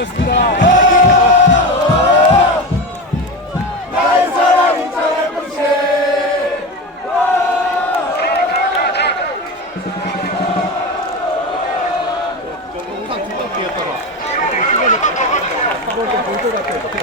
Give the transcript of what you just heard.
수고하셨습니다. 나의 사랑 인천의 꿈씨. 저거 항상 두번 뒤에 따라. 한번더 볼것 같아요.